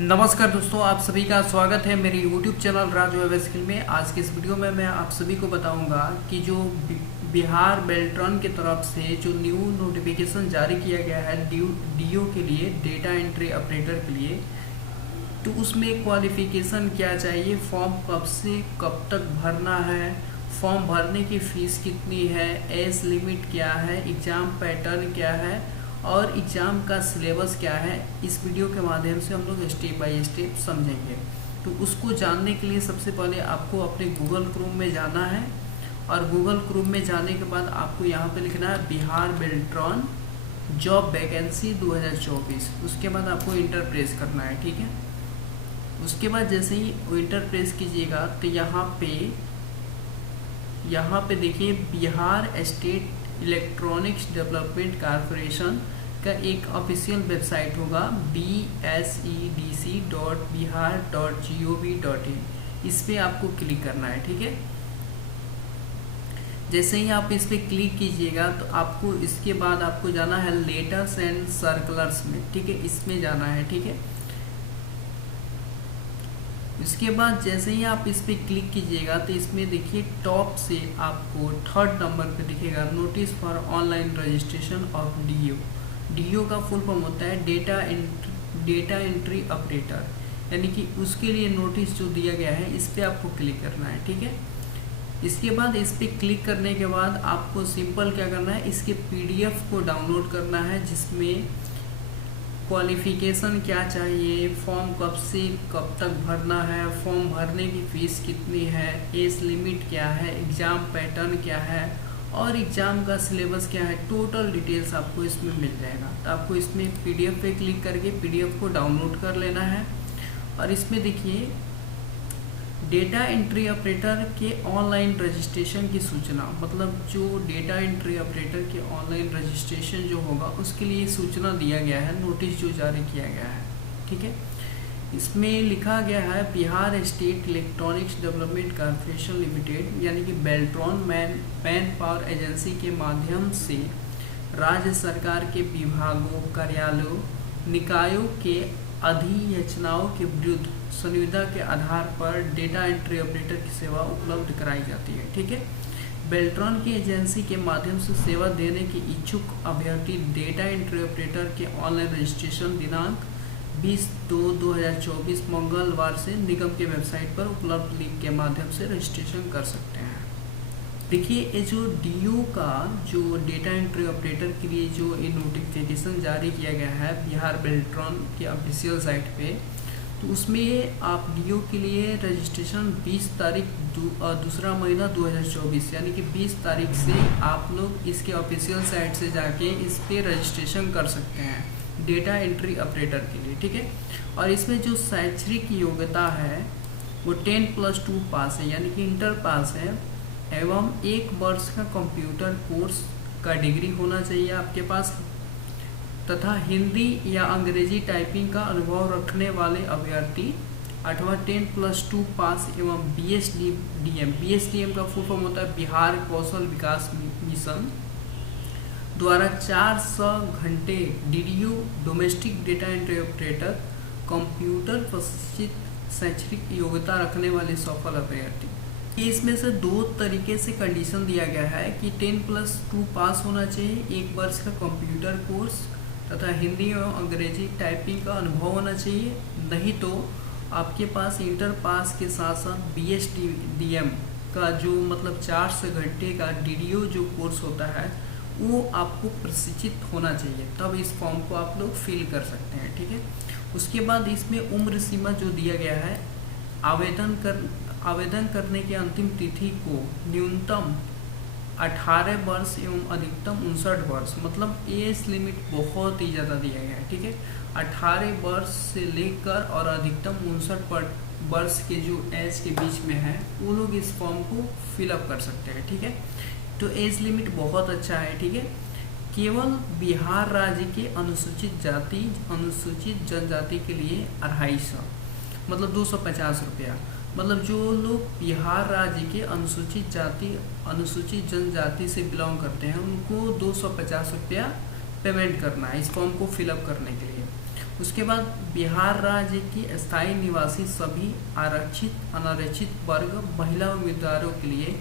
नमस्कार दोस्तों, आप सभी का स्वागत है मेरे YouTube channel Raju web skill में। आज के इस वीडियो में मैं आप सभी को बताऊंगा कि जो बिहार बेल्ट्रॉन की तरफ से जो न्यू नोटिफिकेशन जारी किया गया है डीओ के लिए, डेटा एंट्री ऑपरेटर के लिए, तो उसमें क्वालिफिकेशन क्या चाहिए, फॉर्म कब से कब तक भरना है, फॉर्म भरने की फ़ीस कितनी है, एज लिमिट क्या है, एग्ज़ाम पैटर्न क्या है और एग्ज़ाम का सिलेबस क्या है, इस वीडियो के माध्यम से हम लोग स्टेप बाय स्टेप समझेंगे। तो उसको जानने के लिए सबसे पहले आपको अपने गूगल क्रोम में जाना है और गूगल क्रोम में जाने के बाद आपको यहाँ पे लिखना है बिहार बेल्ट्रॉन जॉब वैकेंसी 2024। उसके बाद आपको इंटर प्रेस करना है, ठीक है। उसके बाद जैसे ही इंटर प्रेस कीजिएगा तो यहाँ पे देखिए Bihar state electronics development corporation का एक ऑफिशियल वेबसाइट होगा becdc.bihar.gov.in। इस पर आपको क्लिक करना है, ठीक है। जैसे ही आप इस पर क्लिक कीजिएगा तो आपको इसके बाद आपको जाना है लेटर्स एंड सर्कुलर्स में, ठीक है, इसमें जाना है, ठीक है। इसके बाद जैसे ही आप इस पर क्लिक कीजिएगा तो इसमें देखिए टॉप से आपको 3rd नंबर पे दिखेगा notice for online registration of DO का फुल फॉर्म होता है डेटा एंट्री ऑपरेटर, यानी कि उसके लिए नोटिस जो दिया गया है इस पर आपको क्लिक करना है, ठीक है। इसके बाद इस पर क्लिक करने के बाद आपको सिंपल क्या करना है, इसके PDF को डाउनलोड करना है जिसमें क्वालिफ़िकेशन क्या चाहिए, फॉर्म कब से कब तक भरना है, फॉर्म भरने की फ़ीस कितनी है, एज लिमिट क्या है, एग्ज़ाम पैटर्न क्या है और एग्ज़ाम का सिलेबस क्या है, टोटल डिटेल्स आपको इसमें मिल जाएगा। तो आपको इसमें PDF पे क्लिक करके PDF को डाउनलोड कर लेना है और इसमें देखिए डेटा एंट्री ऑपरेटर के ऑनलाइन रजिस्ट्रेशन की सूचना, मतलब जो डेटा एंट्री ऑपरेटर के ऑनलाइन रजिस्ट्रेशन जो होगा उसके लिए सूचना दिया गया है, नोटिस जो जारी किया गया है, ठीक है। इसमें लिखा गया है Bihar state electronics development corporation limited, यानी कि बेल्ट्रॉन मैन पावर एजेंसी के माध्यम से राज्य सरकार के विभागों, कार्यालयों, निकायों के अधियाचनाओं के विरुद्ध संविदा के आधार पर डेटा एंट्री ऑपरेटर की सेवा उपलब्ध कराई जाती है, ठीक है। बेल्ट्रॉन की एजेंसी के माध्यम से सेवा देने के इच्छुक अभ्यर्थी डेटा एंट्री ऑपरेटर के ऑनलाइन रजिस्ट्रेशन दिनांक 20/2/2024 मंगलवार से निगम के वेबसाइट पर उपलब्ध लिंक के माध्यम से रजिस्ट्रेशन कर सकते हैं। देखिए ये जो डीओ का जो डेटा एंट्री ऑपरेटर के लिए जो ये नोटिफिकेशन जारी किया गया है बिहार बेल्ट्रॉन के ऑफिशियल साइट पे, तो उसमें आप डीओ के लिए रजिस्ट्रेशन 20 तारीख दूसरा महीना 2024 यानी कि 20 तारीख से आप लोग इसके ऑफिशियल साइट से जाके इस पर रजिस्ट्रेशन कर सकते हैं डेटा एंट्री ऑपरेटर के लिए, ठीक है। और इसमें जो शैक्षणिक योग्यता है वो 10+2 पास है, यानी कि इंटर पास है, एवं 1 वर्ष का कंप्यूटर कोर्स का डिग्री होना चाहिए आपके पास, तथा हिंदी या अंग्रेजी टाइपिंग का अनुभव रखने वाले अभ्यर्थी अथवा 10+2 पास एवं BSDM का फुल फॉर्म होता है बिहार कौशल विकास मिशन द्वारा 400 घंटे DDO domestic data entry operator computer प्रशिक्षित शैक्षणिक योग्यता रखने वाले सफल अभ्यर्थी। इसमें से 2 तरीके से कंडीशन दिया गया है कि 10+2 पास होना चाहिए, 1 वर्ष का कंप्यूटर कोर्स तथा हिंदी एवं अंग्रेजी टाइपिंग का अनुभव होना चाहिए, नहीं तो आपके पास इंटर पास के साथ साथ BSDM का जो मतलब 400 घंटे का DDO जो कोर्स होता है वो आपको प्रशिक्षित होना चाहिए, तब इस फॉर्म को आप लोग फिल कर सकते हैं, ठीक है। उसके बाद इसमें उम्र सीमा जो दिया गया है, आवेदन करने की अंतिम तिथि को न्यूनतम 18 वर्ष एवं अधिकतम 59 वर्ष, मतलब एज लिमिट बहुत ही ज़्यादा दिया गया है, ठीक है। 18 वर्ष से लेकर और अधिकतम 59 वर्ष के जो एज के बीच में है वो लोग इस फॉर्म को फिलअप कर सकते हैं, ठीक है। तो एज लिमिट बहुत अच्छा है, ठीक है। केवल बिहार राज्य के अनुसूचित जाति अनुसूचित जनजाति के लिए 250, मतलब 250 रुपया, मतलब जो लोग बिहार राज्य के अनुसूचित जाति अनुसूचित जनजाति से बिलोंग करते हैं उनको 250 रुपया पेमेंट करना है इस फॉर्म को फिलअप करने के लिए। उसके बाद बिहार राज्य के स्थायी निवासी सभी आरक्षित अनारक्षित वर्ग महिला उम्मीदवारों के लिए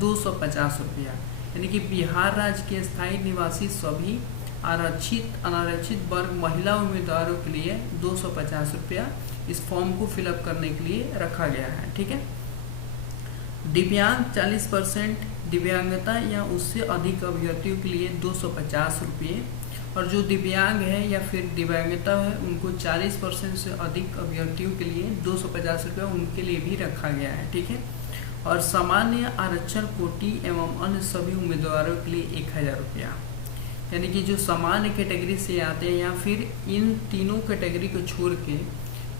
250 रुपया, यानी कि बिहार राज्य के स्थायी निवासी सभी आरक्षित अनारक्षित वर्ग महिला उम्मीदवारों के लिए 250 रुपया इस फॉर्म को फिलअप करने के लिए रखा गया है। ठीक है। दिव्यांग 40% दिव्यांगता या उससे अधिक अभ्यर्थियों के लिए 250 रुपये, और जो दिव्यांग है या फिर दिव्यांगता है उनको 40% से अधिक अभ्यर्थियों के लिए 250 रुपया उनके लिए भी रखा गया है। ठीक है। और सामान्य आरक्षण कोटि एवं अन्य सभी उम्मीदवारों के लिए 1000 रुपया, यानी कि जो सामान्य कैटेगरी से आते हैं या फिर इन तीनों कैटेगरी को छोड़ के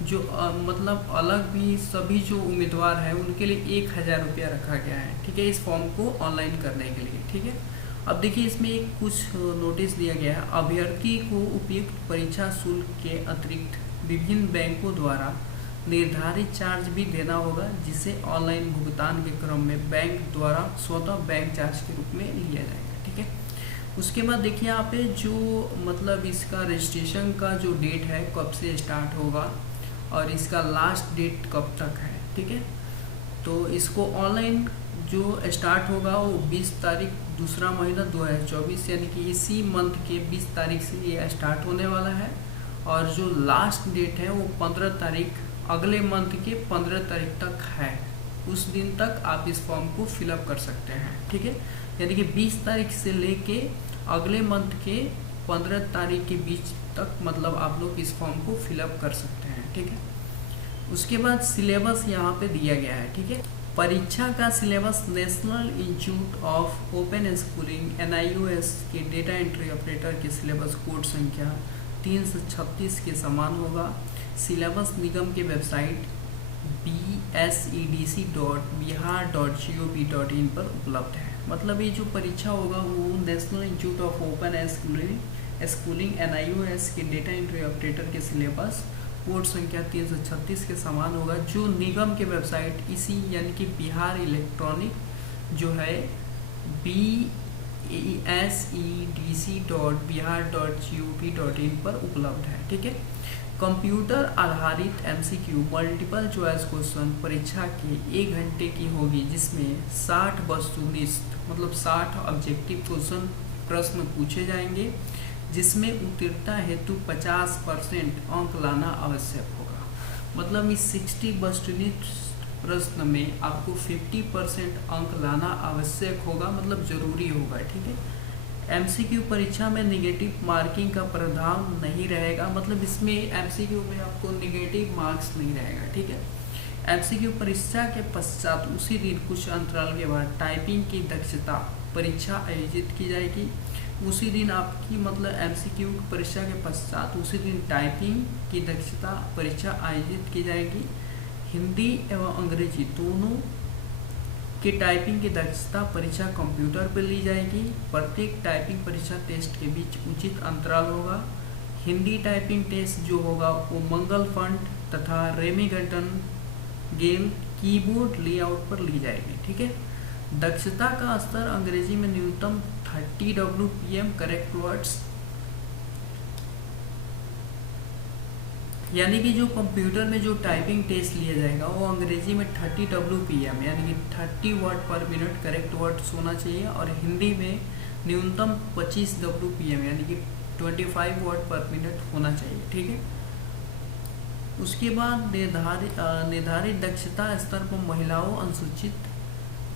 जो मतलब अलग भी सभी जो उम्मीदवार हैं उनके लिए 1000 रुपया रखा गया है। ठीक है, इस फॉर्म को ऑनलाइन करने के लिए। ठीक है। अब देखिए इसमें एक कुछ नोटिस दिया गया है। अभ्यर्थी को उपयुक्त परीक्षा शुल्क के अतिरिक्त विभिन्न बैंकों द्वारा निर्धारित चार्ज भी देना होगा, जिसे ऑनलाइन भुगतान के क्रम में बैंक द्वारा स्वतः बैंक चार्ज के रूप में लिया जाएगा। ठीक है। उसके बाद देखिए यहाँ पे जो मतलब इसका रजिस्ट्रेशन का जो डेट है कब से स्टार्ट होगा और इसका लास्ट डेट कब तक है। ठीक है। तो इसको ऑनलाइन जो स्टार्ट होगा वो 20 तारीख दूसरा महीना 2024, यानी कि इसी मंथ के 20 तारीख से ये स्टार्ट होने वाला है, और जो लास्ट डेट है वो 15 तारीख अगले मंथ के 15 तारीख तक है। उस दिन तक आप इस फॉर्म को फिलअप कर सकते हैं। ठीक है। यानी कि 20 तारीख से लेके अगले मंथ के 15 तारीख के बीच तक मतलब आप लोग इस फॉर्म को फिलअप कर सकते हैं। ठीक है। उसके बाद सिलेबस यहाँ पे दिया गया है। ठीक है। परीक्षा का syllabus national institute of open schooling NIOS के डेटा एंट्री ऑपरेटर के सिलेबस कोड संख्या 336 के समान होगा। सिलेबस निगम के वेबसाइट bsedc.bihar.gov.in पर उपलब्ध है। मतलब ये जो परीक्षा होगा वो national institute of open schooling NIOS के डेटा एंट्री ऑपरेटर के सिलेबस कोड संख्या 336 के समान होगा, जो निगम के वेबसाइट इसी यानी कि बिहार इलेक्ट्रॉनिक जो है bsedc.bihar.gov.in पर उपलब्ध है। ठीक है। कंप्यूटर आधारित MCQ मल्टीपल चॉइस क्वेश्चन परीक्षा के 1 घंटे की होगी, जिसमें 60 वस्तुनिष्ठ मतलब 60 ऑब्जेक्टिव क्वेश्चन प्रश्न पूछे जाएंगे, जिसमें उत्तीर्णता हेतु 50% अंक लाना आवश्यक होगा। मतलब इस 60 वस्तुनिष्ठ प्रश्न में आपको 50% अंक लाना आवश्यक होगा, मतलब जरूरी होगा। ठीक है। MCQ परीक्षा में निगेटिव मार्किंग का प्रावधान नहीं रहेगा, मतलब इसमें MCQ में आपको निगेटिव मार्क्स नहीं रहेगा। ठीक है। MCQ परीक्षा के पश्चात उसी दिन कुछ अंतराल के बाद टाइपिंग की दक्षता परीक्षा आयोजित की जाएगी। उसी दिन आपकी मतलब MCQ परीक्षा के पश्चात उसी दिन टाइपिंग की दक्षता परीक्षा आयोजित की जाएगी। हिंदी एवं अंग्रेजी दोनों की टाइपिंग की दक्षता परीक्षा कंप्यूटर पर ली जाएगी। प्रत्येक टाइपिंग परीक्षा टेस्ट के बीच उचित अंतराल होगा। हिंदी टाइपिंग टेस्ट जो होगा वो मंगल फंट तथा रेमिंगटन गेम कीबोर्ड लेआउट पर ली जाएगी। ठीक है। दक्षता का स्तर अंग्रेजी में न्यूनतम 30 WPM करेक्ट वर्ड्स, यानी कि जो कंप्यूटर में जो टाइपिंग टेस्ट लिया जाएगा वो अंग्रेजी में 30 WPM यानी कि 30 वर्ड पर मिनट करेक्ट वर्ड्स होना चाहिए, और हिंदी में न्यूनतम 25 WPM यानी कि 25 वर्ड पर मिनट होना चाहिए। ठीक है। उसके बाद निर्धारित दक्षता स्तर पर महिलाओं, अनुसूचित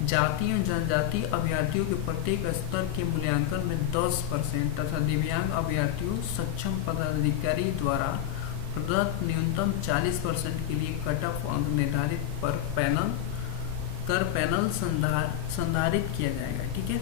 जाति और जनजाति अभ्यर्थियों के प्रत्येक स्तर के मूल्यांकन में 10% तथा दिव्यांग अभ्यर्थियों सक्षम पदाधिकारी द्वारा प्रदत्त न्यूनतम 40% के लिए कट ऑफ अंक निर्धारित पर पैनल संधारित किया जाएगा। ठीक है।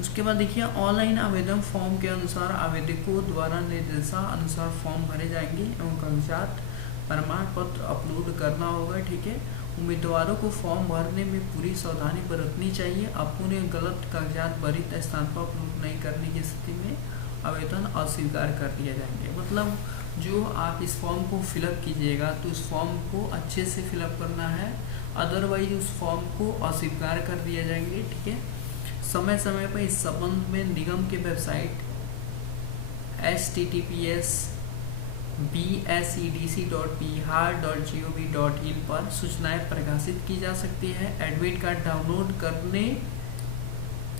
उसके बाद देखिए ऑनलाइन आवेदन फॉर्म के अनुसार आवेदकों द्वारा निर्देशानुसार फॉर्म भरे जाएंगे एवं कागजात प्रमाण पत्र अपलोड करना होगा। ठीक है। उम्मीदवारों को फॉर्म भरने में पूरी सावधानी बरतनी चाहिए। अपने गलत कागजात भरित स्थान पर अपलोड नहीं करने की स्थिति में आवेदन अस्वीकार कर दिए जाएंगे। मतलब जो आप इस फॉर्म को फिलअप कीजिएगा तो उस फॉर्म को अच्छे से फिलअप करना है, अदरवाइज उस फॉर्म को अस्वीकार कर दिए जाएंगे। ठीक है। समय समय पर इस संबंध में निगम के वेबसाइट https://bsedc.bihar.gov.in पर सूचनाएं प्रकाशित की जा सकती है। एडमिट कार्ड डाउनलोड करने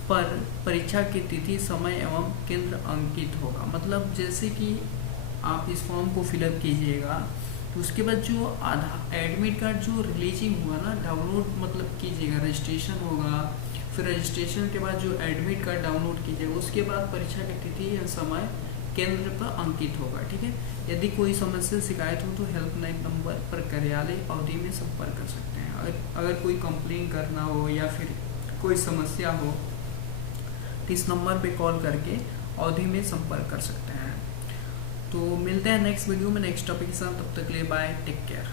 पर परीक्षा की तिथि, समय एवं केंद्र अंकित होगा। मतलब जैसे कि आप इस फॉर्म को फिलअप कीजिएगा तो उसके बाद जो एडमिट कार्ड जो रिलीजिंग हुआ ना, डाउनलोड मतलब कीजिएगा, रजिस्ट्रेशन होगा, फिर रजिस्ट्रेशन के बाद जो एडमिट कार्ड डाउनलोड कीजिएगा उसके बाद परीक्षा की तिथि या समय केंद्र पर अंकित होगा। ठीक है। यदि कोई समस्या शिकायत हो तो हेल्पलाइन नंबर पर कार्यालय अवधि में संपर्क कर सकते हैं। अगर कोई कंप्लेन करना हो या फिर कोई समस्या हो तो इस नंबर पे कॉल करके अवधि में संपर्क कर सकते हैं। तो मिलते हैं नेक्स्ट वीडियो में नेक्स्ट टॉपिक के साथ। तब तक के लिए बाय, टेक केयर।